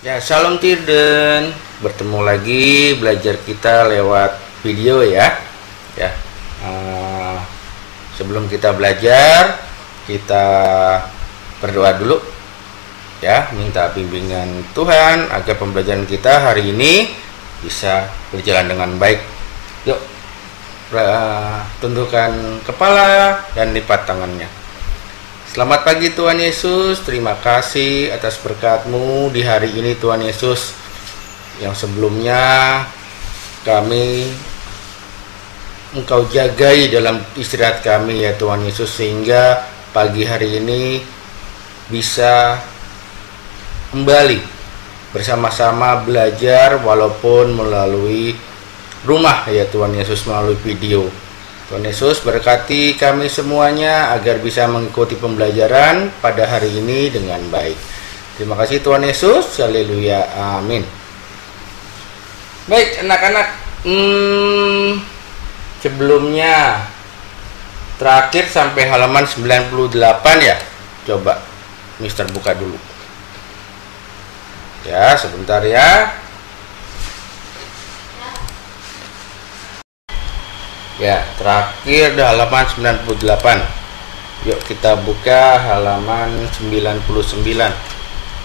Ya, Shalom Tirden. Bertemu lagi belajar kita lewat video ya. Ya. Sebelum kita belajar, kita berdoa dulu. Ya, minta bimbingan Tuhan agar pembelajaran kita hari ini bisa berjalan dengan baik. Yuk, tundukkan kepala dan lipat tangannya. Selamat pagi Tuhan Yesus, terima kasih atas berkat-Mu di hari ini Tuhan Yesus. Yang sebelumnya kami Engkau jagai dalam istirahat kami ya Tuhan Yesus, sehingga pagi hari ini bisa kembali bersama-sama belajar walaupun melalui rumah ya Tuhan Yesus, melalui video. Tuhan Yesus berkati kami semuanya agar bisa mengikuti pembelajaran pada hari ini dengan baik. Terima kasih Tuhan Yesus, haleluya, amin. Baik anak-anak, sebelumnya terakhir sampai halaman 98 ya. Coba Mister buka dulu. Ya, sebentar ya. Ya, terakhir di halaman 98. Yuk kita buka halaman 99.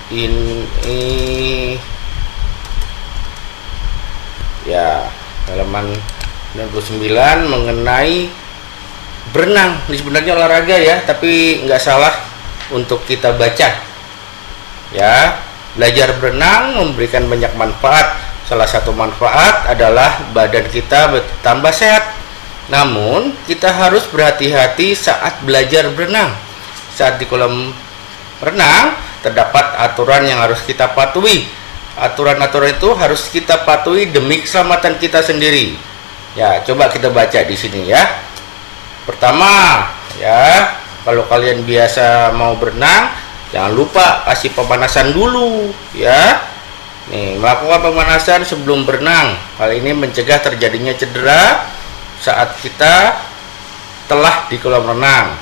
Ini ya, halaman 99 mengenai berenang. Ini sebenarnya olahraga ya, tapi nggak salah untuk kita baca. Ya, belajar berenang memberikan banyak manfaat. Salah satu manfaat adalah badan kita bertambah sehat. Namun, kita harus berhati-hati saat belajar berenang. Saat di kolam renang, terdapat aturan yang harus kita patuhi. Aturan-aturan itu harus kita patuhi demi keselamatan kita sendiri. Ya, coba kita baca di sini ya. Pertama, ya, kalau kalian biasa mau berenang, jangan lupa kasih pemanasan dulu, ya. Nih, melakukan pemanasan sebelum berenang. Hal ini mencegah terjadinya cedera saat kita telah di kolam renang.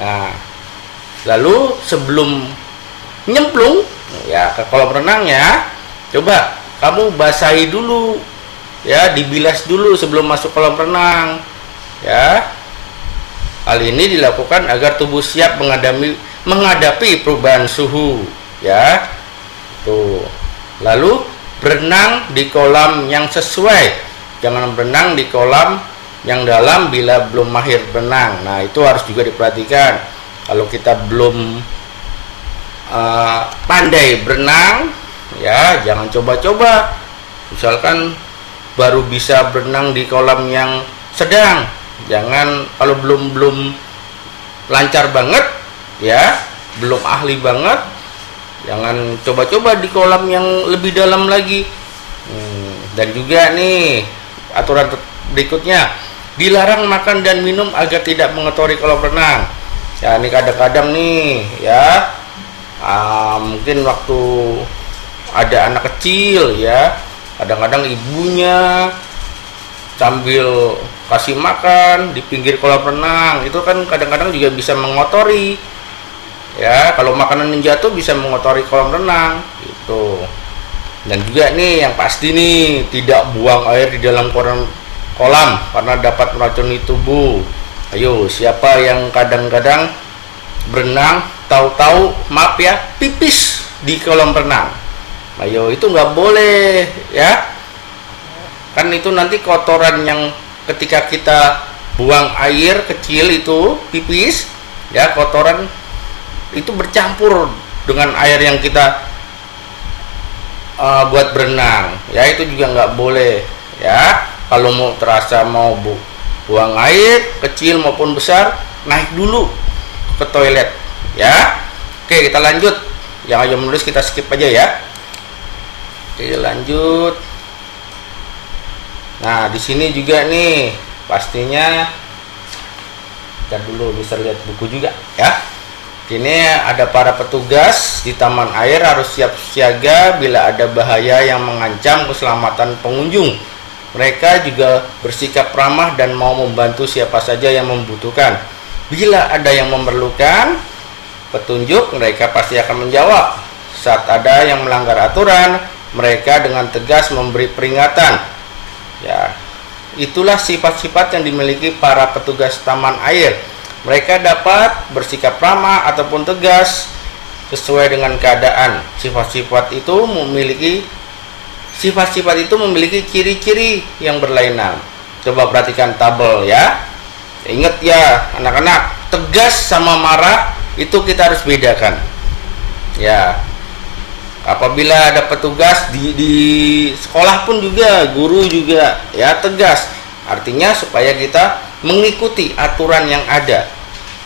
Nah, lalu sebelum nyemplung ya ke kolam renang ya, coba kamu basahi dulu ya, dibilas dulu sebelum masuk kolam renang ya. Hal ini dilakukan agar tubuh siap menghadapi perubahan suhu ya. Tuh. Lalu berenang di kolam yang sesuai. Jangan berenang di kolam yang dalam bila belum mahir berenang. Nah, itu harus juga diperhatikan. Kalau kita belum pandai berenang, ya jangan coba-coba. Misalkan baru bisa berenang di kolam yang sedang. Jangan, kalau belum lancar banget, ya belum ahli banget, jangan coba-coba di kolam yang lebih dalam lagi. Dan juga nih, aturan berikutnya, dilarang makan dan minum agar tidak mengotori kolam renang. Ya, ini kadang-kadang nih ya, mungkin waktu ada anak kecil ya, kadang-kadang ibunya sambil kasih makan di pinggir kolam renang, itu kan kadang-kadang juga bisa mengotori ya. Kalau makanan yang jatuh bisa mengotori kolam renang gitu. Dan juga nih yang pasti nih, tidak buang air di dalam kolam karena dapat meracuni tubuh. Ayo, siapa yang kadang-kadang berenang tahu-tahu, maaf ya, pipis di kolam renang? Ayo, itu nggak boleh ya. Kan itu nanti kotoran yang ketika kita buang air kecil itu, pipis ya, kotoran itu bercampur dengan air yang kita buat berenang ya, itu juga nggak boleh ya. Kalau mau buang air kecil maupun besar, naik dulu ke toilet ya. Oke, kita lanjut. Yang aja menulis kita skip aja ya. Oke, lanjut. Nah, di sini juga nih pastinya kita dulu bisa lihat buku juga ya. Ini ada para petugas di taman air harus siap siaga bila ada bahaya yang mengancam keselamatan pengunjung. Mereka juga bersikap ramah dan mau membantu siapa saja yang membutuhkan. Bila ada yang memerlukan petunjuk, mereka pasti akan menjawab. Saat ada yang melanggar aturan, mereka dengan tegas memberi peringatan. Ya, itulah sifat-sifat yang dimiliki para petugas taman air. Mereka dapat bersikap ramah ataupun tegas sesuai dengan keadaan. Sifat-sifat itu memiliki ciri-ciri yang berlainan. Coba perhatikan tabel ya. Ingat ya anak-anak, tegas sama marah itu kita harus bedakan. Ya. Apabila ada petugas di sekolah pun juga, guru juga ya tegas. Artinya supaya kita mengikuti aturan yang ada.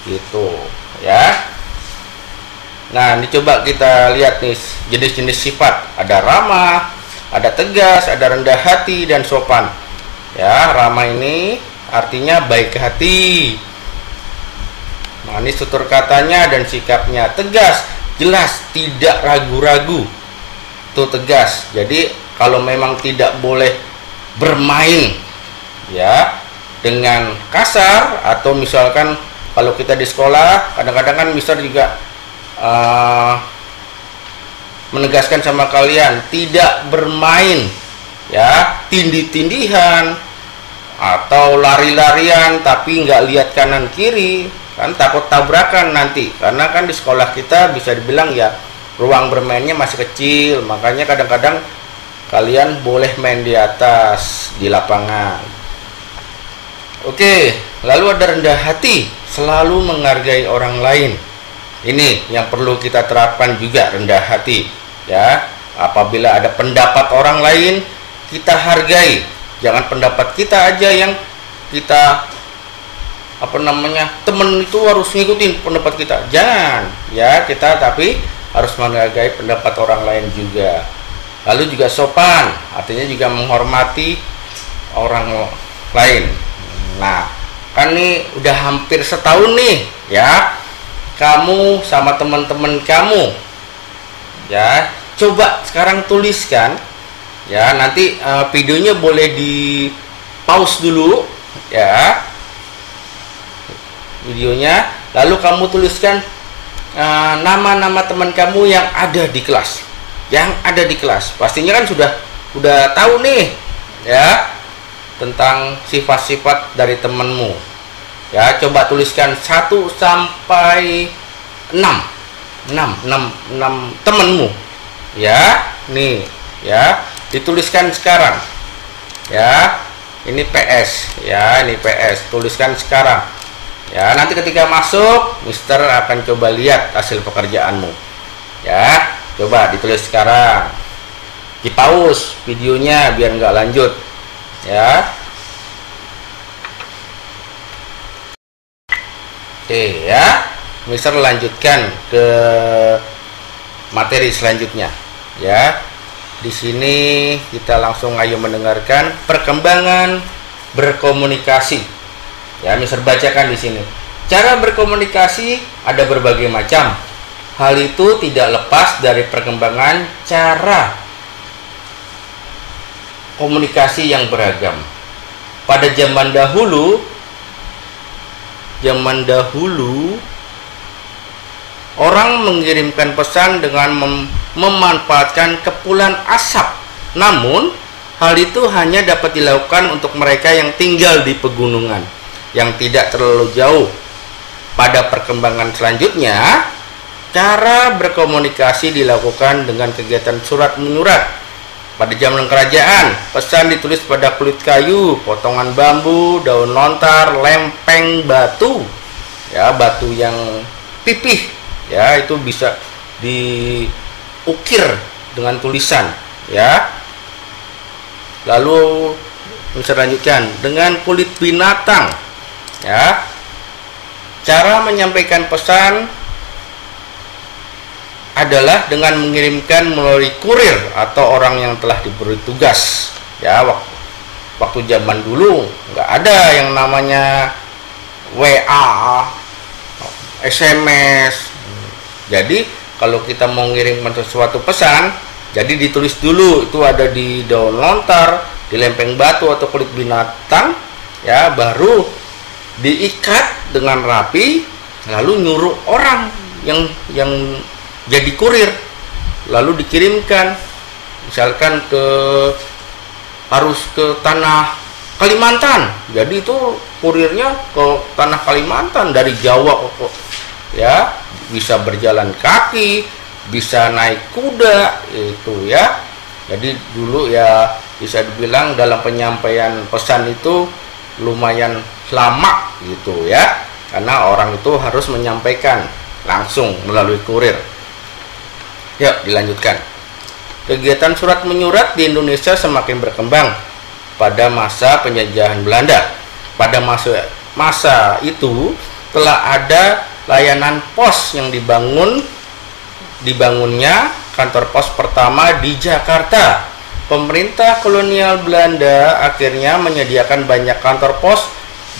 Gitu ya. Nah, ini coba kita lihat nih jenis-jenis sifat. Ada ramah, ada tegas, ada rendah hati dan sopan. Ya, ramah ini artinya baik hati. Manis tutur katanya dan sikapnya. Tegas, jelas, tidak ragu-ragu. Itu tegas. Jadi kalau memang tidak boleh bermain ya dengan kasar, atau misalkan kalau kita di sekolah kadang-kadang kan mister juga menegaskan sama kalian tidak bermain ya tindih-tindihan atau lari-larian tapi nggak lihat kanan kiri, kan takut tabrakan nanti. Karena kan di sekolah kita bisa dibilang ya ruang bermainnya masih kecil, makanya kadang-kadang kalian boleh main di atas di lapangan. Oke, lalu ada rendah hati, selalu menghargai orang lain. Ini yang perlu kita terapkan juga, rendah hati ya. Apabila ada pendapat orang lain, kita hargai. Jangan pendapat kita aja yang kita temen itu harus ngikutin pendapat kita. Jangan ya, kita tapi harus menghargai pendapat orang lain juga. Lalu juga sopan, artinya juga menghormati orang lain. Nah, kan nih udah hampir setahun nih ya, kamu sama teman-teman kamu ya, coba sekarang tuliskan ya. Nanti videonya boleh di pause dulu ya videonya, lalu kamu tuliskan nama-nama teman kamu yang ada di kelas. Pastinya kan udah tahu nih ya tentang sifat-sifat dari temanmu ya. Coba tuliskan 1 sampai 6 temanmu ya. Nih ya, dituliskan sekarang ya. Ini PS ya, ini PS, tuliskan sekarang ya. Nanti ketika masuk, Mister akan coba lihat hasil pekerjaanmu ya. Coba ditulis sekarang, di pause videonya biar nggak lanjut ya. Oke ya, Mister lanjutkan ke materi selanjutnya ya. Di sini kita langsung ayo mendengarkan perkembangan berkomunikasi ya. Mister bacakan di sini. Cara berkomunikasi ada berbagai macam. Hal itu tidak lepas dari perkembangan cara komunikasi yang beragam. Pada zaman dahulu orang mengirimkan pesan dengan memanfaatkan kepulan asap. Namun, hal itu hanya dapat dilakukan untuk mereka yang tinggal di pegunungan yang tidak terlalu jauh. Pada perkembangan selanjutnya, cara berkomunikasi dilakukan dengan kegiatan surat menyurat. Pada zaman kerajaan, pesan ditulis pada kulit kayu, potongan bambu, daun lontar, lempeng batu. Ya, batu yang pipih. Ya, itu bisa diukir dengan tulisan, ya. Lalu bisa lanjutkan dengan kulit binatang. Ya. Cara menyampaikan pesan adalah dengan mengirimkan melalui kurir atau orang yang telah diberi tugas. Ya, waktu zaman dulu nggak ada yang namanya WA, SMS. Jadi kalau kita mau ngirimkan sesuatu pesan, jadi ditulis dulu, itu ada di daun lontar, di lempeng batu atau kulit binatang, ya, baru diikat dengan rapi, lalu nyuruh orang yang jadi kurir lalu dikirimkan, misalkan harus ke tanah Kalimantan, jadi itu kurirnya ke tanah Kalimantan dari Jawa kok, ya, bisa berjalan kaki, bisa naik kuda itu ya. Jadi dulu ya bisa dibilang dalam penyampaian pesan itu lumayan lama gitu ya, karena orang itu harus menyampaikan langsung melalui kurir. Yuk dilanjutkan. Kegiatan surat menyurat di Indonesia semakin berkembang pada masa penjajahan Belanda. Pada masa itu telah ada layanan pos yang dibangunnya kantor pos pertama di Jakarta. Pemerintah kolonial Belanda akhirnya menyediakan banyak kantor pos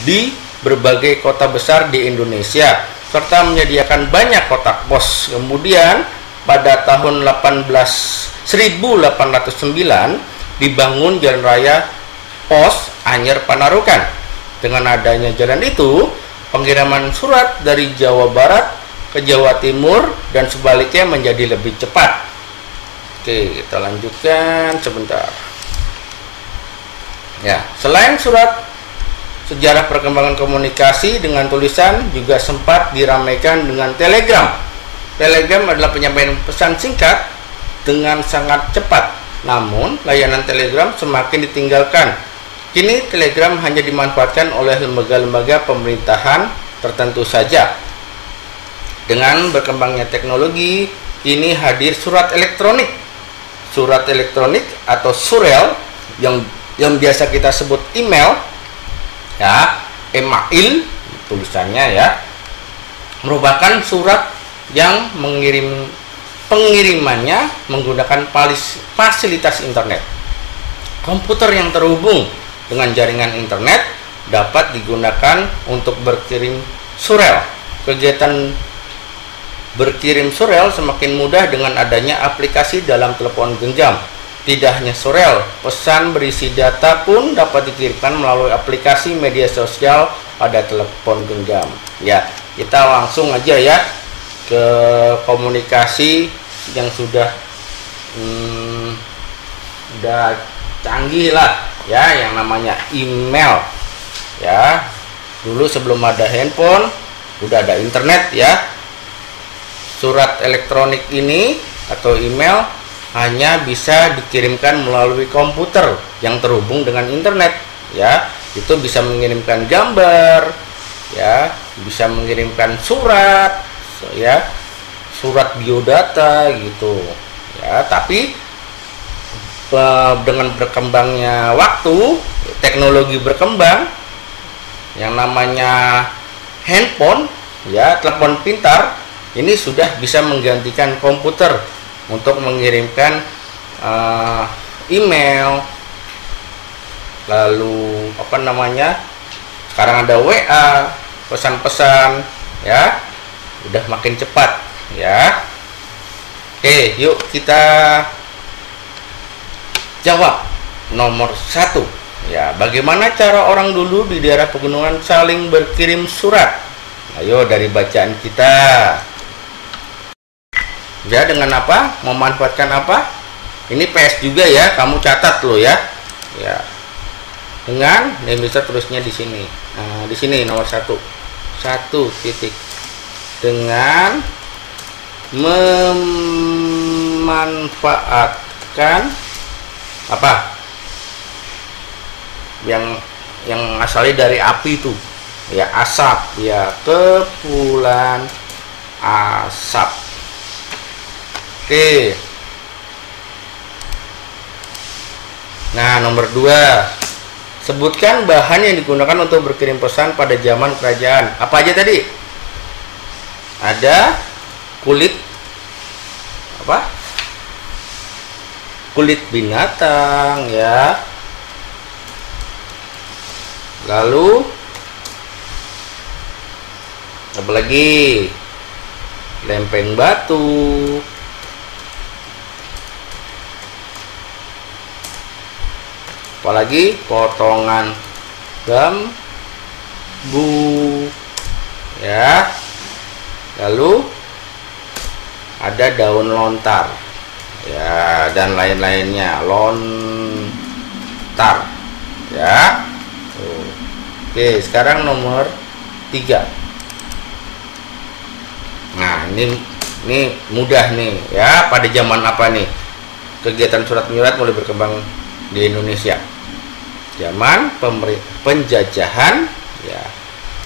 di berbagai kota besar di Indonesia serta menyediakan banyak kotak pos. Kemudian pada tahun 1809 dibangun jalan raya Pos Anyer Panarukan. Dengan adanya jalan itu, pengiriman surat dari Jawa Barat ke Jawa Timur dan sebaliknya menjadi lebih cepat. Oke, kita lanjutkan sebentar. Ya, selain surat, sejarah perkembangan komunikasi dengan tulisan juga sempat diramaikan dengan telegram. Telegram adalah penyampaian pesan singkat dengan sangat cepat. Namun, layanan telegram semakin ditinggalkan. Kini telegram hanya dimanfaatkan oleh lembaga-lembaga pemerintahan tertentu saja. Dengan berkembangnya teknologi, ini hadir surat elektronik. Surat elektronik atau surel yang biasa kita sebut email, ya, email tulisannya ya, merupakan surat yang pengirimannya menggunakan fasilitas internet. Komputer yang terhubung dengan jaringan internet dapat digunakan untuk berkirim surel. Kegiatan berkirim surel semakin mudah dengan adanya aplikasi dalam telepon genggam. Tidak hanya surel, pesan berisi data pun dapat dikirimkan melalui aplikasi media sosial pada telepon genggam. Ya, kita langsung aja ya ke komunikasi yang sudah canggih lah ya, yang namanya email ya. Dulu sebelum ada handphone udah ada internet ya. Surat elektronik ini atau email hanya bisa dikirimkan melalui komputer yang terhubung dengan internet ya. Itu bisa mengirimkan gambar ya, bisa mengirimkan surat ya, surat biodata gitu ya. Tapi dengan berkembangnya waktu, teknologi berkembang, yang namanya handphone ya, telepon pintar ini sudah bisa menggantikan komputer untuk mengirimkan email. Lalu sekarang ada WA, pesan-pesan ya, udah makin cepat ya. Oke, yuk kita jawab nomor 1 ya. Bagaimana cara orang dulu di daerah pegunungan saling berkirim surat? Ayo dari bacaan kita ya. Dengan apa? Memanfaatkan apa? Ini PS juga ya, kamu catat loh ya. Ya, dengan bisa terusnya di sini. Nah, di sini nomor 1 titik, dengan memanfaatkan apa yang asalnya dari api itu ya, asap ya, kepulan asap. Oke, nah nomor 2, sebutkan bahan yang digunakan untuk berkirim pesan pada zaman kerajaan. Apa aja tadi? Ada kulit kulit binatang ya, lalu apa lagi, lempeng batu, apalagi potongan bambu ya, lalu ada daun lontar ya, dan lain-lainnya, lontar ya. Tuh. Oke, sekarang nomor 3. Nah, ini mudah nih ya. Pada zaman apa nih kegiatan surat menyurat mulai berkembang di Indonesia? Zaman penjajahan ya,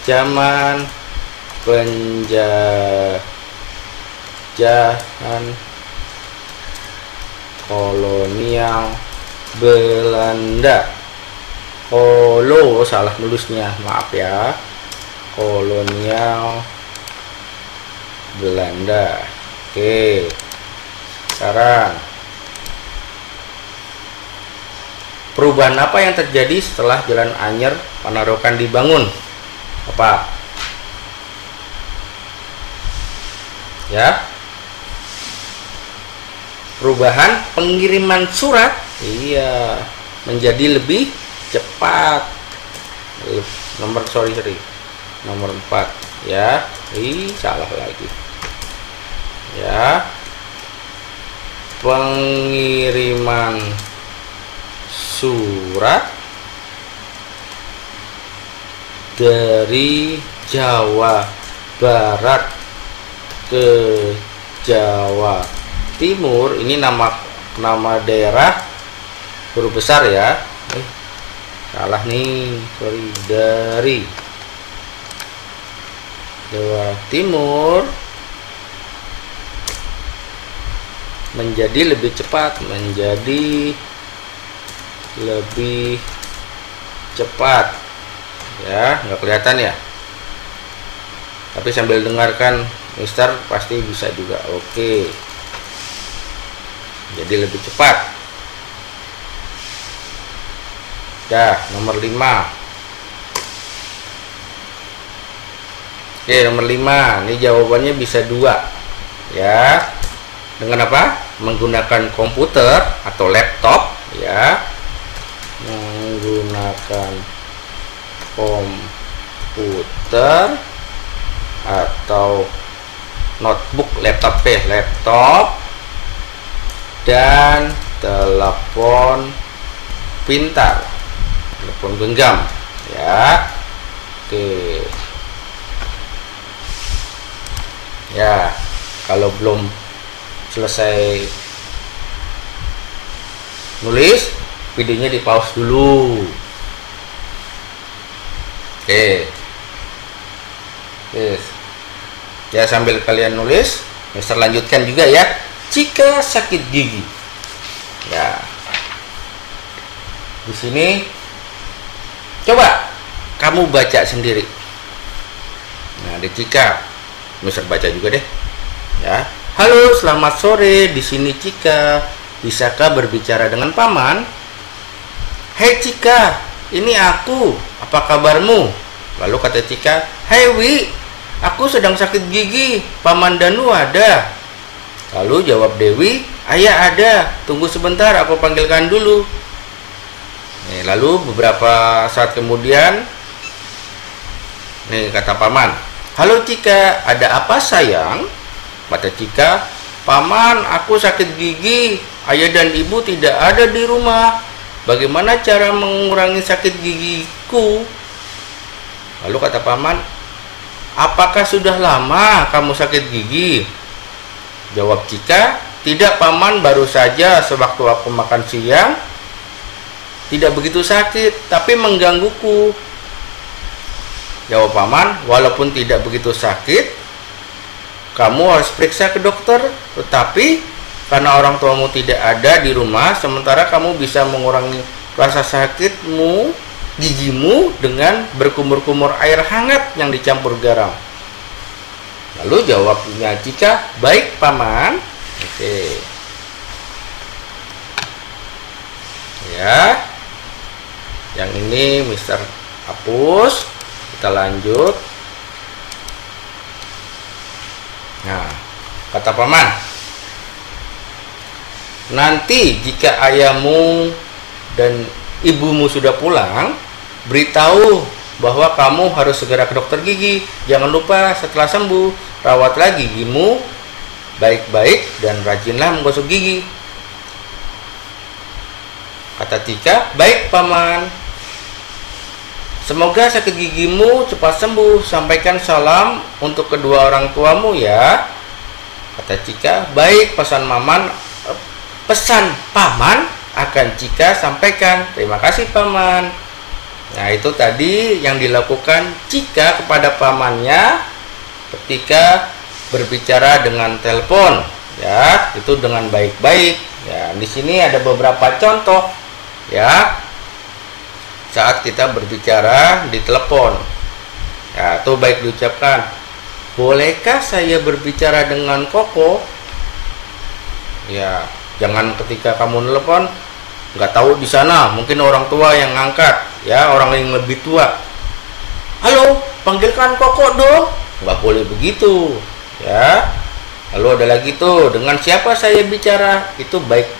zaman penjajahan kolonial Belanda. Salah nulisnya, maaf ya. Kolonial Belanda. Oke, sekarang perubahan apa yang terjadi setelah Jalan Anyer Panarukan dibangun? Apa? Ya, perubahan pengiriman surat, iya, menjadi lebih cepat. Nomor 4 ya. Salah lagi ya. Pengiriman surat dari Jawa Barat ke Jawa Timur, ini nama daerah huruf besar ya. Salah nih, sorry. Dari Jawa Timur menjadi lebih cepat, ya. Nggak kelihatan ya, tapi sambil dengarkan Mister pasti bisa juga. Oke, jadi lebih cepat. Dah, nomor 5. Oke, nomor 5. Ini jawabannya bisa 2 ya. Dengan apa? Menggunakan komputer atau laptop ya. Menggunakan komputer atau notebook, laptop dan telepon pintar, telepon genggam ya. Oke ya, kalau belum selesai nulis, videonya di pause dulu. Oke yes. Ya, sambil kalian nulis, Mister lanjutkan juga ya. Jika sakit gigi ya, di sini coba kamu baca sendiri. Nah, di Cika, Mister baca juga deh ya. Halo, selamat sore, di sini Cika. Bisakah berbicara dengan Paman? Hei Cika, ini aku. Apa kabarmu? Lalu kata Cika, Hei Wi, aku sedang sakit gigi. Paman Danu ada? Lalu jawab Dewi, Ayah ada. Tunggu sebentar, aku panggilkan dulu. Nih, lalu beberapa saat kemudian, nih kata Paman, Halo Cika, ada apa sayang? Kata Cika, Paman, aku sakit gigi. Ayah dan ibu tidak ada di rumah. Bagaimana cara mengurangi sakit gigiku? Lalu kata Paman, apakah sudah lama kamu sakit gigi? Jawab Cika, tidak Paman, baru saja sewaktu aku makan siang. Tidak begitu sakit, tapi menggangguku. Jawab Paman, walaupun tidak begitu sakit, kamu harus periksa ke dokter. Tetapi karena orang tuamu tidak ada di rumah, sementara kamu bisa mengurangi rasa sakitmu, gigimu dengan berkumur-kumur air hangat yang dicampur garam. Lalu jawabnya Cika, baik Paman. Oke. Ya. Yang ini Mister hapus. Kita lanjut. Nah, kata Paman, nanti jika ayahmu dan ibumu sudah pulang, beritahu bahwa kamu harus segera ke dokter gigi. Jangan lupa setelah sembuh, rawatlah gigimu baik-baik dan rajinlah menggosok gigi. Kata Tika, baik paman. Semoga sakit gigimu cepat sembuh. Sampaikan salam untuk kedua orang tuamu ya. Kata Cika, baik pesan paman akan Cika sampaikan. Terima kasih paman. Nah, itu tadi yang dilakukan Cika kepada pamannya ketika berbicara dengan telepon, ya, itu dengan baik-baik. Ya, di sini ada beberapa contoh, ya, saat kita berbicara di telepon. Ya, itu baik diucapkan. Bolehkah saya berbicara dengan Koko? Ya, jangan ketika kamu telepon nggak tahu di sana mungkin orang tua yang ngangkat, ya, orang yang lebih tua. Halo, panggilkan Koko dong. Nggak boleh begitu, ya. Lalu ada lagi tuh, dengan siapa saya bicara? Itu baik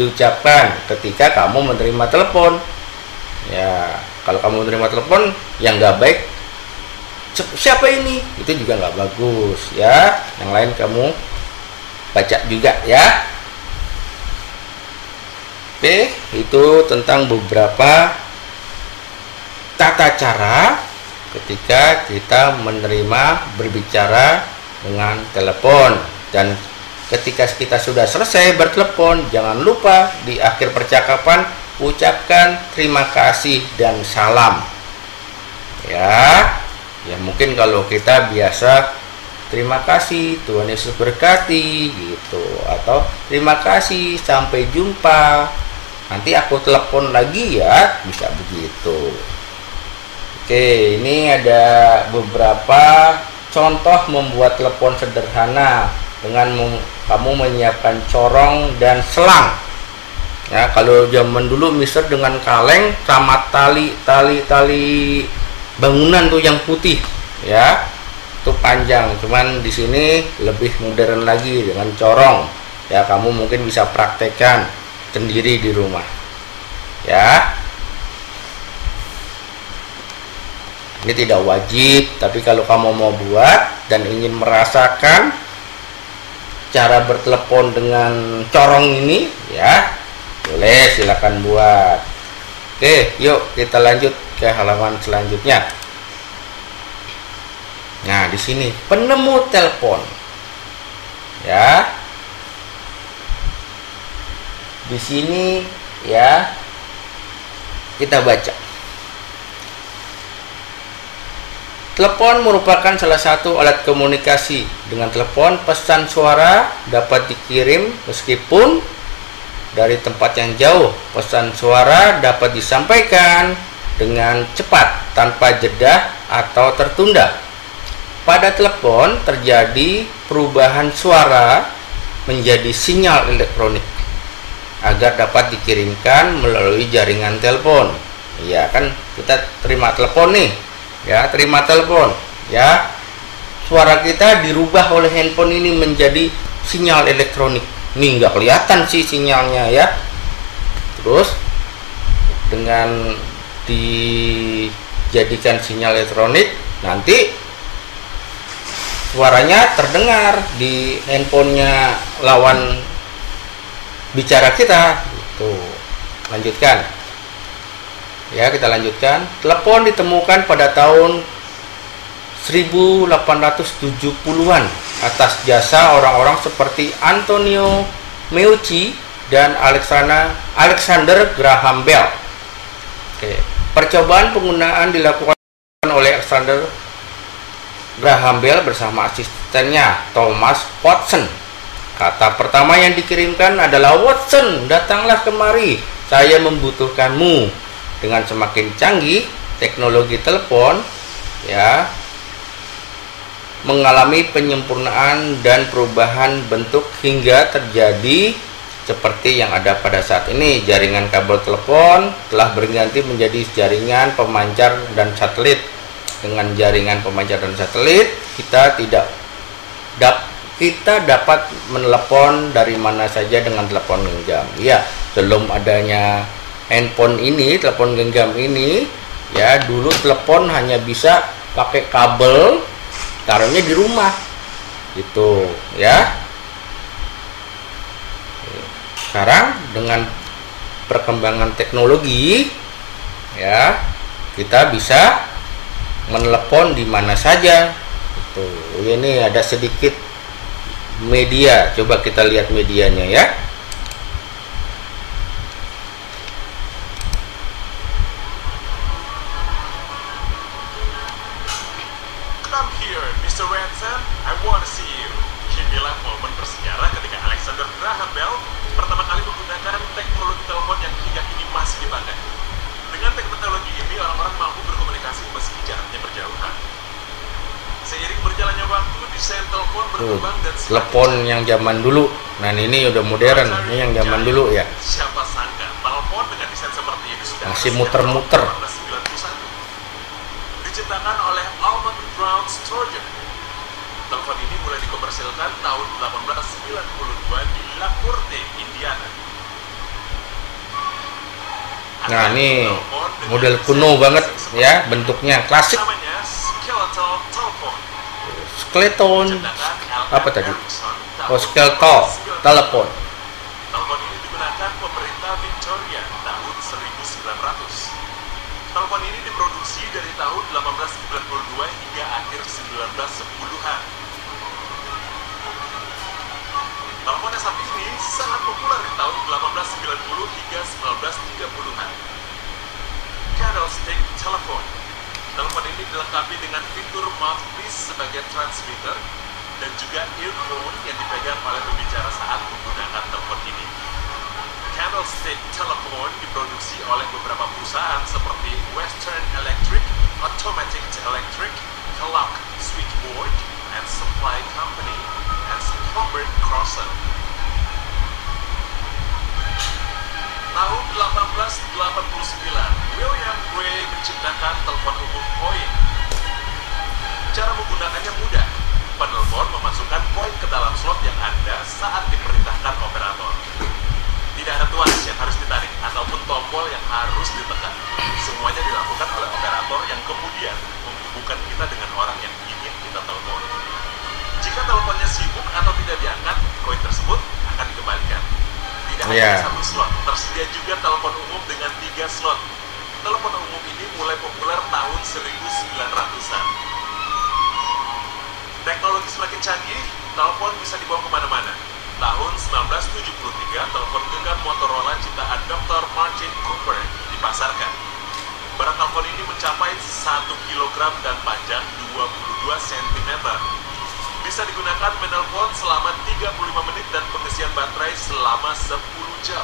diucapkan ketika kamu menerima telepon. Ya, kalau kamu menerima telepon yang nggak baik, siapa ini? Itu juga nggak bagus, ya. Yang lain kamu baca juga, ya. Oke, itu tentang beberapa tata cara ketika kita menerima berbicara dengan telepon. Dan ketika kita sudah selesai bertelepon, jangan lupa di akhir percakapan ucapkan terima kasih dan salam. Ya, ya mungkin kalau kita biasa terima kasih, Tuhan Yesus berkati gitu, atau terima kasih, sampai jumpa, nanti aku telepon lagi ya, bisa begitu. Oke, ini ada beberapa contoh membuat telepon sederhana dengan kamu menyiapkan corong dan selang. Ya, kalau zaman dulu mister dengan kaleng sama tali bangunan tuh yang putih, ya, itu panjang. Cuman di sini lebih modern lagi dengan corong. Ya, kamu mungkin bisa praktekkan sendiri di rumah. Ya. Ini tidak wajib, tapi kalau kamu mau buat dan ingin merasakan cara bertelepon dengan corong ini, ya, boleh, silakan buat. Oke, yuk kita lanjut ke halaman selanjutnya. Nah, di sini penemu telepon. Ya. Di sini ya kita baca. Telepon merupakan salah satu alat komunikasi. Dengan telepon, pesan suara dapat dikirim meskipun dari tempat yang jauh. Pesan suara dapat disampaikan dengan cepat, tanpa jeda atau tertunda. Pada telepon terjadi perubahan suara menjadi sinyal elektronik agar dapat dikirimkan melalui jaringan telepon. Ya kan, kita terima telepon nih. Ya, terima telepon, ya, suara kita dirubah oleh handphone ini menjadi sinyal elektronik. Nih nggak kelihatan sih sinyalnya, ya. Terus dengan dijadikan sinyal elektronik, nanti suaranya terdengar di handphonenya lawan bicara kita. Tuh, lanjutkan. Ya, kita lanjutkan. Telepon ditemukan pada tahun 1870-an atas jasa orang-orang seperti Antonio Meucci dan Alexander Graham Bell. Oke. Percobaan penggunaan dilakukan oleh Alexander Graham Bell bersama asistennya Thomas Watson. Kata pertama yang dikirimkan adalah, "Watson, datanglah kemari, saya membutuhkanmu." Dengan semakin canggih teknologi telepon, ya, mengalami penyempurnaan dan perubahan bentuk hingga terjadi seperti yang ada pada saat ini. Jaringan kabel telepon telah berganti menjadi jaringan pemancar dan satelit. Dengan jaringan pemancar dan satelit, kita dapat menelepon dari mana saja dengan telepon genggam. Ya, sebelum adanya handphone ini, telepon genggam ini, ya, dulu telepon hanya bisa pakai kabel, taruhnya di rumah, gitu, ya. Sekarang dengan perkembangan teknologi, ya, kita bisa menelepon di mana saja. Ini ada sedikit media, coba kita lihat medianya ya. Come here, Mr. Ransom. I want to see you. Inilah momen bersejarah ketika Alexander Graham Bell pertama kali menggunakan teknologi telepon yang hingga kini masih dipakai. Dengan teknologi ini, orang-orang mampu berkomunikasi meski jaraknya berjauhan. Seiring berjalannya waktu, desain telepon berkembang dan telepon yang zaman dulu. Nah, ini udah modern, ini yang zaman dulu ya. Siapa sangka telepon dengan desain seperti ini sudah masih muter-muter. Diciptakan oleh Almond Brown Sturgeon. Telepon ini mulai dikomersilkan tahun 1892 di Laporte, Indiana. Nah, ini model kuno banget ya, bentuknya klasik. Namanya skeletal telepon. Skeleton apa tadi? Oh, skeletal telepon. Telepon ini digunakan pemerintah Victoria tahun 1900. Telepon ini diproduksi dari tahun 1892 hingga akhir 1910-an. Telepon yang satu ini sangat populer di tahun 1890 hingga 1930-an. Candlestick Telephone. Telepon ini dilengkapi dengan fitur mouthpiece sebagai transmitter dan juga earphone yang dipegang oleh pembicara saat menggunakan telepon ini. Candlestick Telephone diproduksi oleh beberapa perusahaan seperti Western Electric, Automatic Electric, Kellogg Switchboard and Supply Company, and Robert Crossan. Tahun 1889, William Gray menciptakan telepon umum koin. Cara menggunakannya mudah. Penelpon memasukkan koin ke dalam slot yang ada saat diperintahkan operator. Tidak ada tuas yang harus ditarik ataupun tombol yang harus ditekan. Semuanya dilakukan oleh operator yang kemudian menghubungkan kita dengan orang yang ingin kita telepon. Jika teleponnya sibuk atau tidak diangkat, koin tersebut akan dikembalikan. Tidak hanya satu slot, tersedia juga telepon umum dengan 3 slot. Telepon umum ini mulai populer tahun 1900-an. Teknologi semakin canggih, telepon bisa dibawa kemana-mana. Tahun 1973, telepon genggam Motorola ciptaan Dr. Martin Cooper dipasarkan. Berat telepon ini mencapai 1 kg dan panjang 22 cm. Bisa digunakan menelpon selama 35 menit dan pengisian baterai selama 10 jam.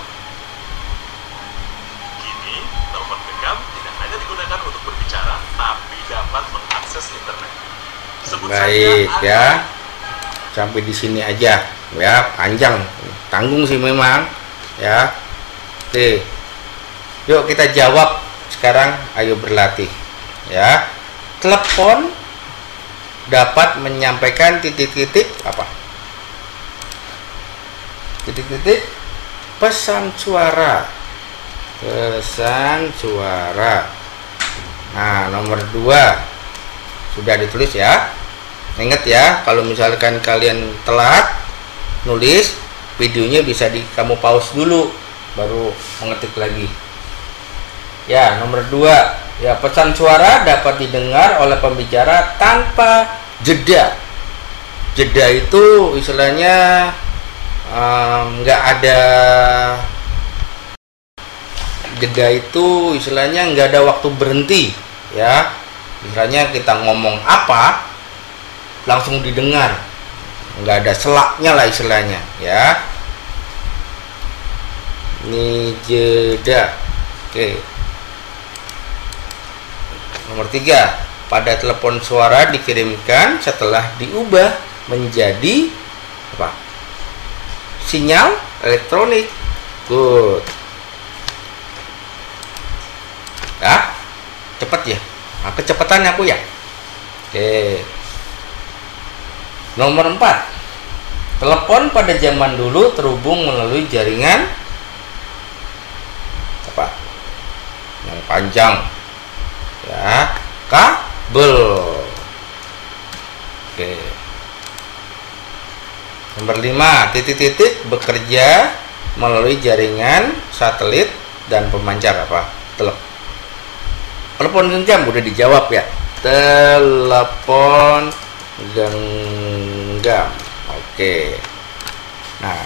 Kini, telepon genggam tidak hanya digunakan untuk berbicara, tapi dapat mengakses internet. Sebut Baik saja ya, sampai di sini aja ya, panjang, tanggung sih memang ya. Oke, yuk kita jawab sekarang, ayo berlatih ya. Telepon dapat menyampaikan titik-titik apa? Titik-titik pesan suara. Pesan suara. Nah, nomor 2 sudah ditulis ya. Ingat ya, kalau misalkan kalian telat nulis, videonya bisa kamu pause dulu baru mengetik lagi. Ya, nomor 2 ya, pesan suara dapat didengar oleh pembicara tanpa jeda. Jeda itu istilahnya nggak ada jeda, itu istilahnya nggak ada waktu berhenti ya. Istilahnya kita ngomong apa langsung didengar, nggak ada selaknya lah istilahnya ya. Ini jeda. Oke. Nomor 3, pada telepon suara dikirimkan setelah diubah menjadi apa? Sinyal elektronik. Good. Ya, cepet ya. Nah, kecepatan aku ya. Oke. Nomor 4, telepon pada zaman dulu terhubung melalui jaringan apa? Yang panjang. Ya, kabel. Oke. Nomor 5, titik-titik bekerja melalui jaringan satelit dan pemancar apa? Telepon genggam udah dijawab ya. Telepon genggam. Oke. Nah,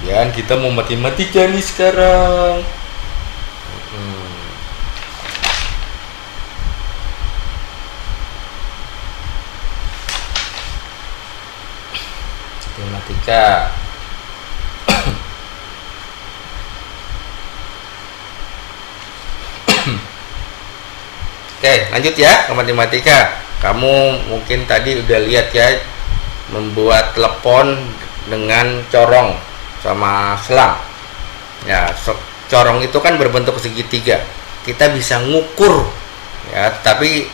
kemudian kita mau matematika nih sekarang. Matematika. Oke, lanjut ya ke matematika. Kamu mungkin tadi udah lihat ya, membuat telepon dengan corong sama selang. Ya, corong itu kan berbentuk segitiga. Kita bisa ngukur ya, tapi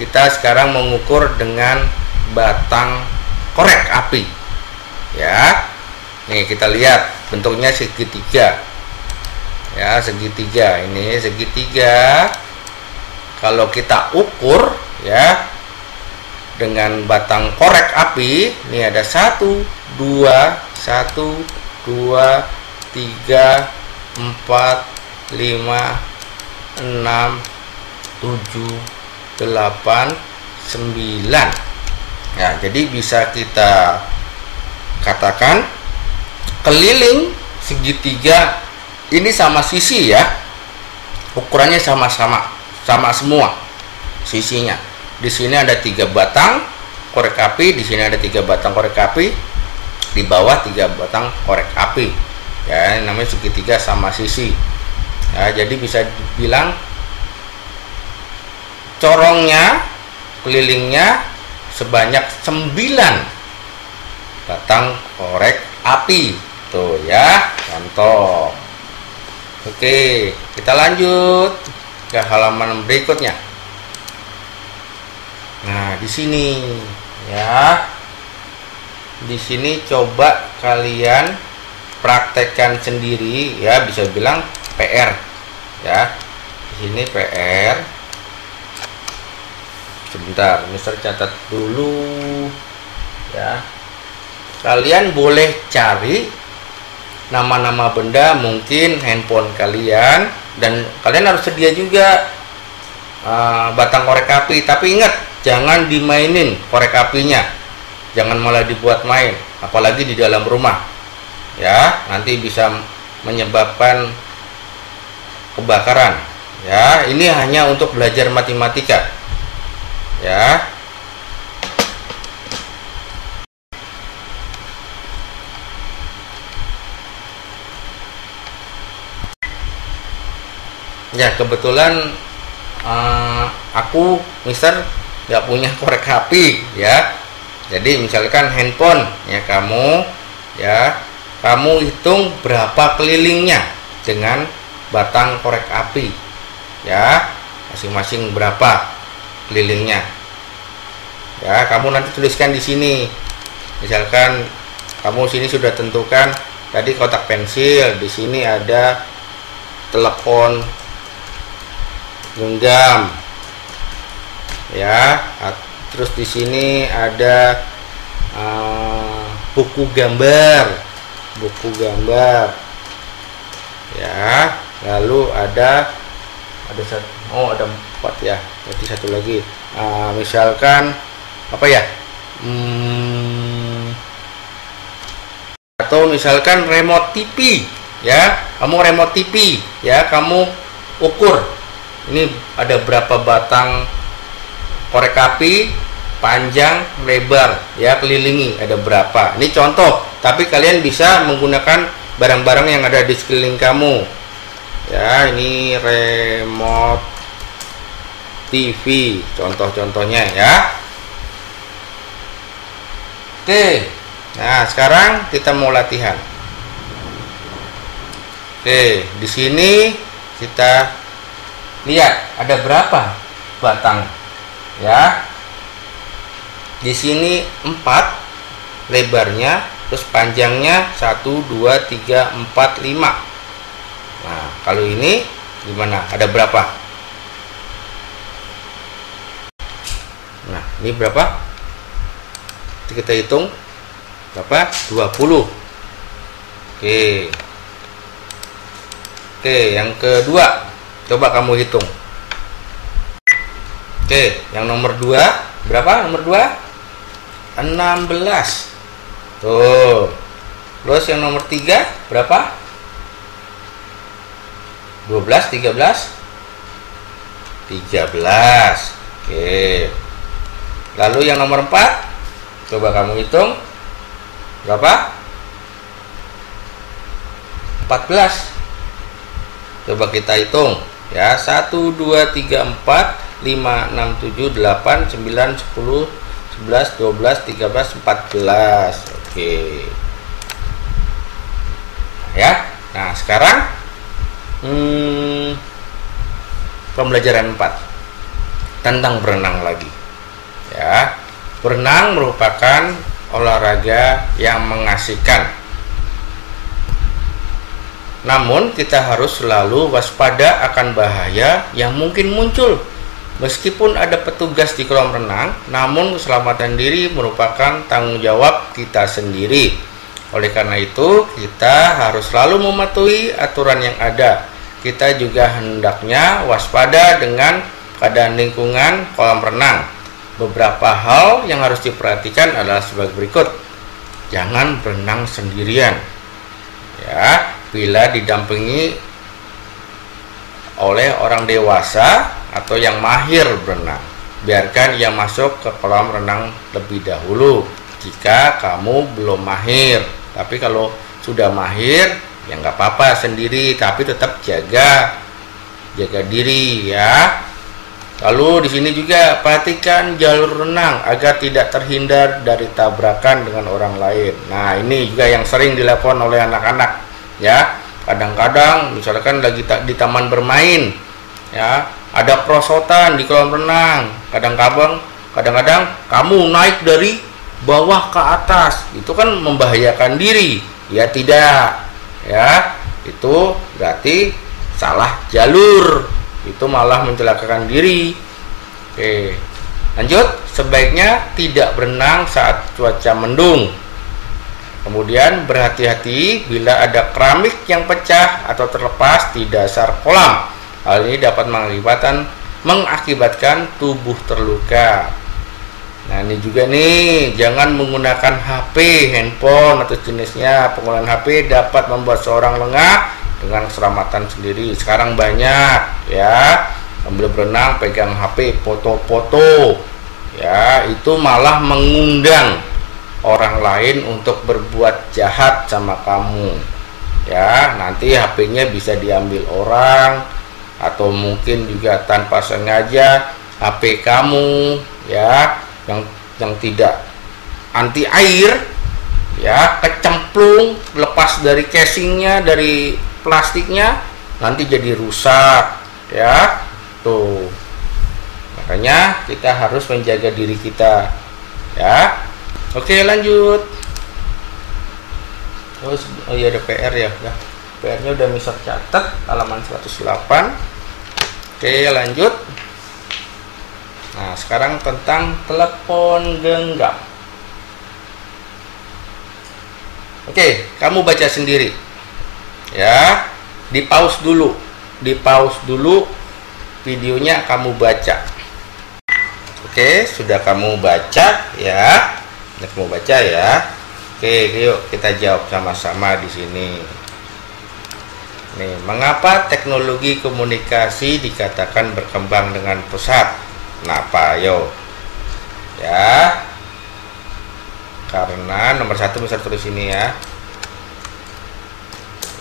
kita sekarang mengukur dengan batang korek api. Ya. Nih kita lihat bentuknya segitiga. Ya, segitiga. Ini segitiga. Kalau kita ukur ya dengan batang korek api, ini ada 1, 2, 1, 2, 3, 4, 5, 6, 7, 8, 9. Ya, jadi bisa kita katakan keliling segitiga ini sama sisi ya. Ukurannya sama semua sisinya. Di sini ada 3 batang korek api, di sini ada 3 batang korek api, di bawah 3 batang korek api. Ya, ini namanya segitiga sama sisi. Ya, jadi bisa dibilang corongnya, kelilingnya sebanyak 9 batang korek api. Tuh ya, contoh. Oke, kita lanjut ke halaman berikutnya. Nah, di sini ya. Di sini coba kalian praktekkan sendiri ya, bisa bilang PR ya. Di sini PR. Sebentar, Mister catat dulu ya. Kalian boleh cari nama-nama benda, mungkin handphone kalian, dan kalian harus sedia juga batang korek api. Tapi ingat, jangan dimainin korek apinya, jangan malah dibuat main, apalagi di dalam rumah ya, nanti bisa menyebabkan kebakaran ya. Ini hanya untuk belajar matematika ya. Ya, kebetulan aku Mister nggak punya korek api ya. Jadi misalkan handphone ya, kamu hitung berapa kelilingnya dengan batang korek api ya, masing-masing berapa kelilingnya ya. Kamu nanti tuliskan di sini. Misalkan kamu sini sudah tentukan tadi kotak pensil, di sini ada telepon genggam ya, terus di sini ada buku gambar ya, lalu ada 4 ya, berarti 1 lagi. Misalkan apa ya, atau misalkan remote TV ya, kamu remote TV ya, kamu ukur ini ada berapa batang korek api, panjang, lebar ya, kelilingi ada berapa. Ini contoh, tapi kalian bisa menggunakan barang-barang yang ada di sekeliling kamu ya. Ini remote TV contoh-contohnya ya. Oke, nah sekarang kita mau latihan. Oke, di sini kita lihat ada berapa batang ya. Di sini 4 lebarnya, terus panjangnya 1, 2, 3, 4, 5. Nah, kalau ini gimana? Ada berapa? Nah, ini berapa? Kita hitung berapa? 20. Oke. Oke, yang kedua, coba kamu hitung. Oke, yang nomor 2 berapa? Nomor 2 16. Tuh. Terus yang nomor 3 berapa? 12, 13. Oke. Lalu yang nomor 4, coba kamu hitung. Berapa? 14. Coba kita hitung ya. 1, 2, 3, 4, 5, 6, 7, 8, 9, 10, 11, 12, 13, 14. Oke. Ya. Nah, sekarang pembelajaran 4 tentang berenang lagi. Ya. Berenang merupakan olahraga yang mengasihkan. Namun kita harus selalu waspada akan bahaya yang mungkin muncul. Meskipun ada petugas di kolam renang, namun keselamatan diri merupakan tanggung jawab kita sendiri. Oleh karena itu, kita harus selalu mematuhi aturan yang ada. Kita juga hendaknya waspada dengan keadaan lingkungan kolam renang. Beberapa hal yang harus diperhatikan adalah sebagai berikut. Jangan berenang sendirian. Ya, bila didampingi oleh orang dewasa atau yang mahir berenang, biarkan ia masuk ke kolam renang lebih dahulu jika kamu belum mahir. Tapi kalau sudah mahir, ya nggak apa-apa sendiri, tapi tetap jaga diri ya. Lalu di sini juga perhatikan jalur renang agar tidak terhindar dari tabrakan dengan orang lain. Nah, ini juga yang sering dilakukan oleh anak-anak ya. Kadang-kadang misalkan lagi di taman bermain ya, ada perosotan di kolam renang. Kadang-kadang kamu naik dari bawah ke atas, itu kan membahayakan diri. Ya tidak ya, itu berarti salah jalur, itu malah mencelakakan diri. Oke, lanjut. Sebaiknya tidak berenang saat cuaca mendung. Kemudian berhati-hati bila ada keramik yang pecah atau terlepas di dasar kolam. Hal ini dapat mengakibatkan tubuh terluka. Nah, ini juga nih, jangan menggunakan HP, handphone atau jenisnya. Penggunaan HP dapat membuat seorang lengah dengan keselamatan sendiri. Sekarang banyak ya, sambil berenang pegang HP, foto-foto. Ya, itu malah mengundang orang lain untuk berbuat jahat sama kamu. Ya, nanti HP-nya bisa diambil orang, atau mungkin juga tanpa sengaja HP kamu ya yang tidak anti air ya kecemplung, lepas dari casingnya, dari plastiknya, nanti jadi rusak ya. Tuh, makanya kita harus menjaga diri kita ya. Oke, lanjut. Oh iya, ada PR ya. PR-nya udah bisa catat, halaman 108. Oke, lanjut. Nah, sekarang tentang telepon genggam. Oke, kamu baca sendiri. Ya, di pause dulu videonya, kamu baca. Oke, sudah kamu baca ya. Sudah kamu baca ya. Oke, yuk kita jawab sama-sama di sini. Nih, mengapa teknologi komunikasi dikatakan berkembang dengan pesat? Kenapa? Yo. Ya. Karena nomor 1 bisa tulis ini ya.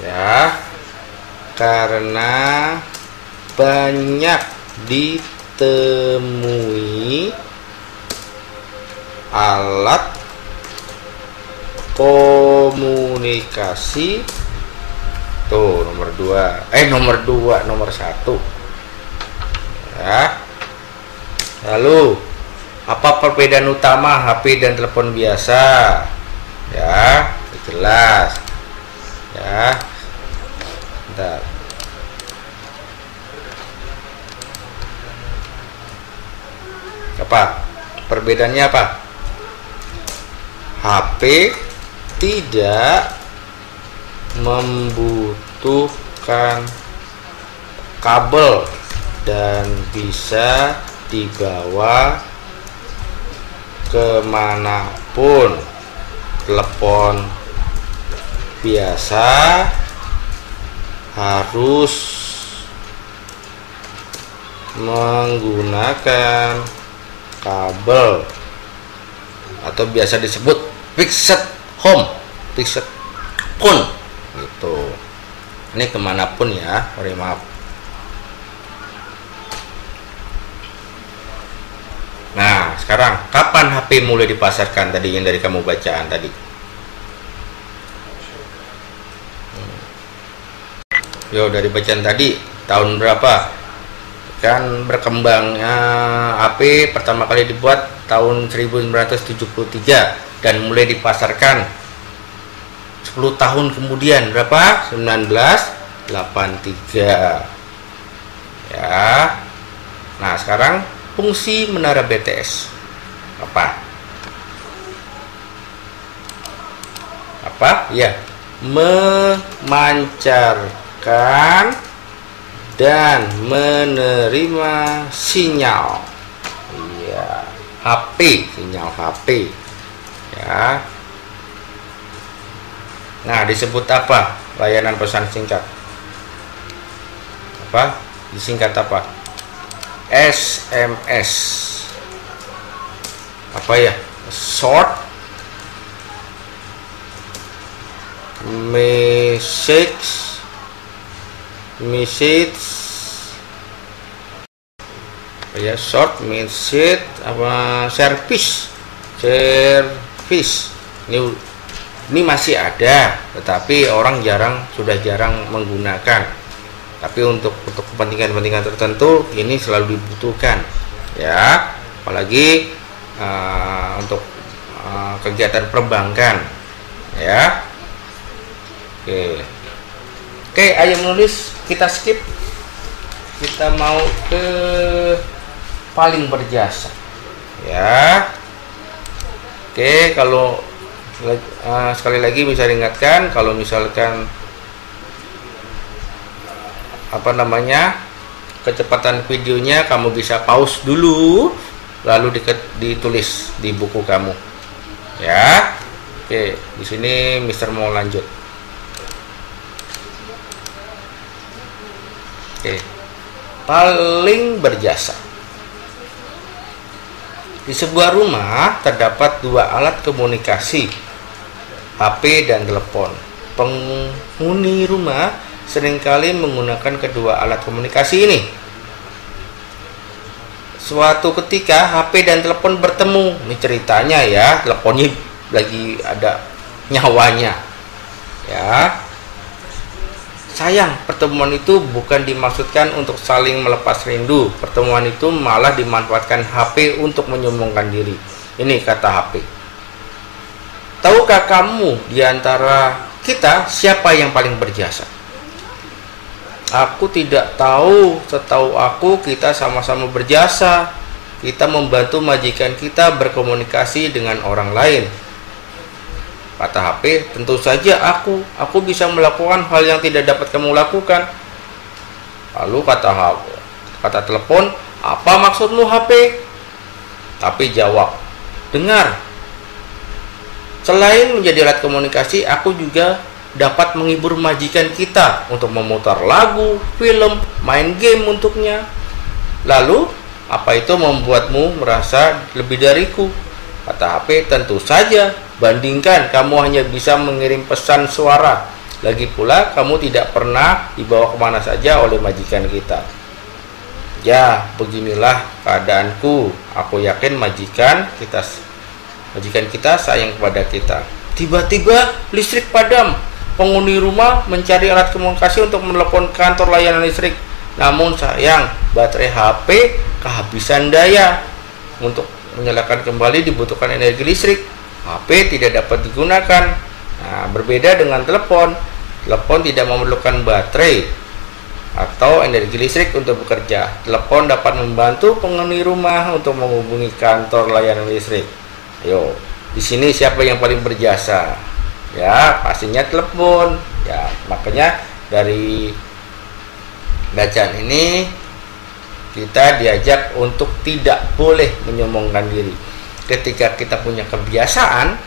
Ya. Karena banyak ditemui alat komunikasi. Tuh, nomor 1 ya. Lalu apa perbedaan utama HP dan telepon biasa? Ya, jelas ya. Bentar. Apa perbedaannya? Apa? HP tidak membutuhkan kabel dan bisa dibawa kemanapun. Telepon biasa harus menggunakan kabel atau biasa disebut fixed phone gitu. Ini kemanapun ya, sorry maaf. Nah sekarang kapan HP mulai dipasarkan tadi yang dari kamu bacaan tadi? Yo, dari bacaan tadi tahun berapa? Kan berkembangnya HP pertama kali dibuat tahun 1973 dan mulai dipasarkan 10 tahun kemudian, berapa? 1983 ya. Nah sekarang fungsi menara BTS apa ya? Memancarkan dan menerima sinyal, iya, HP, sinyal HP ya. Nah disebut apa layanan pesan singkat? Apa disingkat apa? SMS. Apa ya? Short message ya, short message apa service. Ini masih ada, tetapi orang sudah jarang menggunakan. Tapi untuk kepentingan tertentu ini selalu dibutuhkan ya, apalagi untuk kegiatan perbankan ya. Oke, ayo menulis, kita skip, kita mau ke paling berjasa ya. Oke, kalau sekali lagi bisa diingatkan, kalau misalkan kecepatan videonya kamu bisa pause dulu, lalu ditulis di buku kamu ya. Oke, di sini Mister mau lanjut. Oke, paling berjasa. Di sebuah rumah terdapat dua alat komunikasi, HP dan telepon. Penghuni rumah seringkali menggunakan kedua alat komunikasi ini. Suatu ketika HP dan telepon bertemu. Ini ceritanya ya, teleponnya lagi ada nyawanya ya. Sayang, pertemuan itu bukan dimaksudkan untuk saling melepas rindu. Pertemuan itu malah dimanfaatkan HP untuk menyombongkan diri. Ini kata HP. Tahukah kamu di antara kita siapa yang paling berjasa? Aku tidak tahu. Setahu aku kita sama-sama berjasa. Kita membantu majikan kita berkomunikasi dengan orang lain. Kata HP, tentu saja aku bisa melakukan hal yang tidak dapat kamu lakukan. Lalu kata telepon, apa maksudmu HP? Tapi jawab, dengar. Selain menjadi alat komunikasi, aku juga dapat menghibur majikan kita untuk memutar lagu, film, main game untuknya. Lalu, apa itu membuatmu merasa lebih dariku? Kata HP, tentu saja. Bandingkan, kamu hanya bisa mengirim pesan suara. Lagi pula, kamu tidak pernah dibawa kemana saja oleh majikan kita. Ya, beginilah keadaanku. Aku yakin majikan kita sayang kepada kita. Tiba-tiba listrik padam. Penghuni rumah mencari alat komunikasi untuk menelepon kantor layanan listrik. Namun sayang, baterai HP kehabisan daya. Untuk menyalakan kembali dibutuhkan energi listrik. HP tidak dapat digunakan. Nah, berbeda dengan telepon. Telepon tidak memerlukan baterai atau energi listrik untuk bekerja. Telepon dapat membantu penghuni rumah untuk menghubungi kantor layanan listrik. Ayo, di sini siapa yang paling berjasa? Ya, pastinya telepon. Ya, makanya dari Bacaan ini kita diajak untuk tidak boleh menyombongkan diri. Ketika kita punya kebisaan,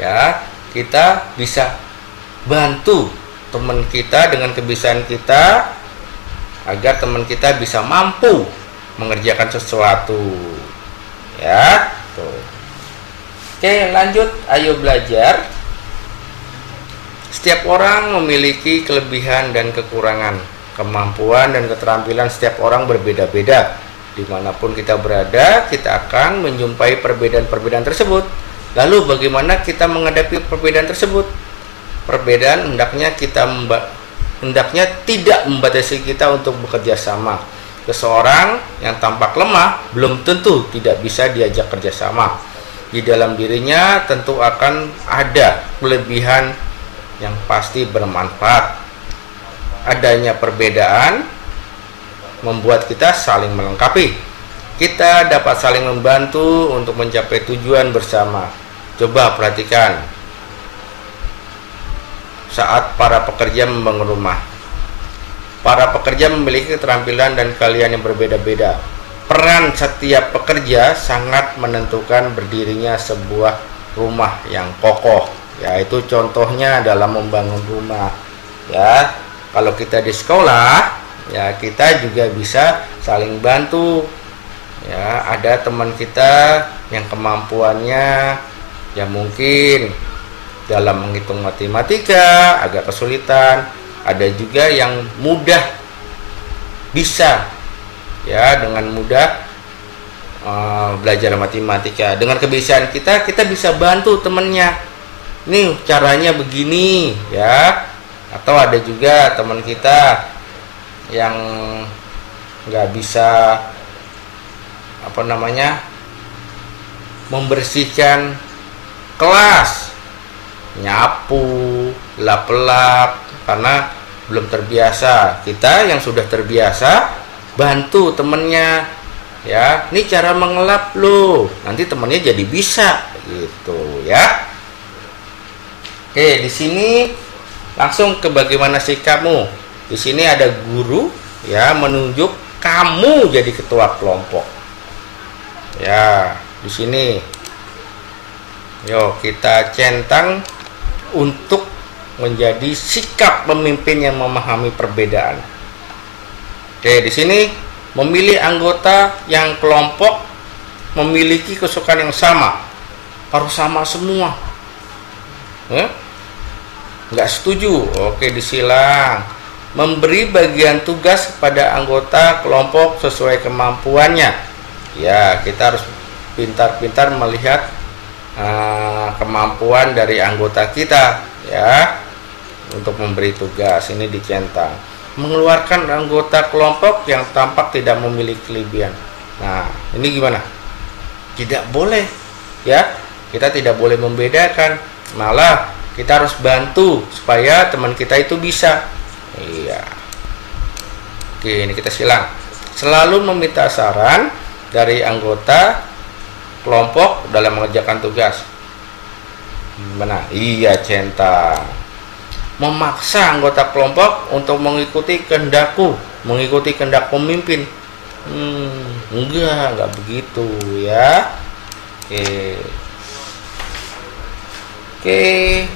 ya, kita bisa bantu teman kita dengan kebiasaan kita agar teman kita bisa mampu mengerjakan sesuatu. Ya, tuh. Oke, lanjut, ayo belajar. Setiap orang memiliki kelebihan dan kekurangan. Kemampuan dan keterampilan setiap orang berbeda-beda. Dimanapun kita berada, kita akan menjumpai perbedaan-perbedaan tersebut. Lalu bagaimana kita menghadapi perbedaan tersebut? Perbedaan hendaknya tidak membatasi kita untuk bekerja sama. Seseorang yang tampak lemah belum tentu tidak bisa diajak kerjasama. Di dalam dirinya tentu akan ada kelebihan yang pasti bermanfaat. Adanya perbedaan membuat kita saling melengkapi. Kita dapat saling membantu untuk mencapai tujuan bersama. Coba perhatikan saat para pekerja membangun rumah. Para pekerja memiliki keterampilan dan keahlian yang berbeda-beda. Peran setiap pekerja sangat menentukan berdirinya sebuah rumah yang kokoh. Yaitu contohnya dalam membangun rumah. Ya, kalau kita di sekolah, ya kita juga bisa saling bantu. Ya, ada teman kita yang kemampuannya ya mungkin dalam menghitung matematika agak kesulitan. Ada juga yang mudah bisa ya dengan mudah belajar matematika. Dengan kebiasaan kita bisa bantu temannya. Nih caranya begini ya. Atau ada juga teman kita yang nggak bisa membersihkan kelas, nyapu, lap-lap karena belum terbiasa. Kita yang sudah terbiasa bantu temennya ya. Ini cara mengelap loh, nanti temennya jadi bisa gitu ya. Oke, di sini langsung ke bagaimana sikapmu. Di sini ada guru ya menunjuk kamu jadi ketua kelompok. Ya, di sini. Yuk kita centang untuk menjadi sikap pemimpin yang memahami perbedaan. Oke, di sini memilih anggota yang kelompok memiliki kesukaan yang sama. Harus sama semua. Nggak setuju? Oke, disilang. Memberi bagian tugas kepada anggota kelompok sesuai kemampuannya. Ya, kita harus pintar-pintar melihat kemampuan dari anggota kita ya untuk memberi tugas. Ini dicentang. Mengeluarkan anggota kelompok yang tampak tidak memiliki kelebihan. Nah, ini gimana? Tidak boleh ya. Kita tidak boleh membedakan. Malah kita harus bantu supaya teman kita itu bisa. Iya. Oke, ini kita silang. Selalu meminta saran dari anggota kelompok dalam mengerjakan tugas. Gimana? Iya, centang. Memaksa anggota kelompok untuk mengikuti kehendakku, mengikuti kehendak pemimpin. Enggak begitu ya. Oke.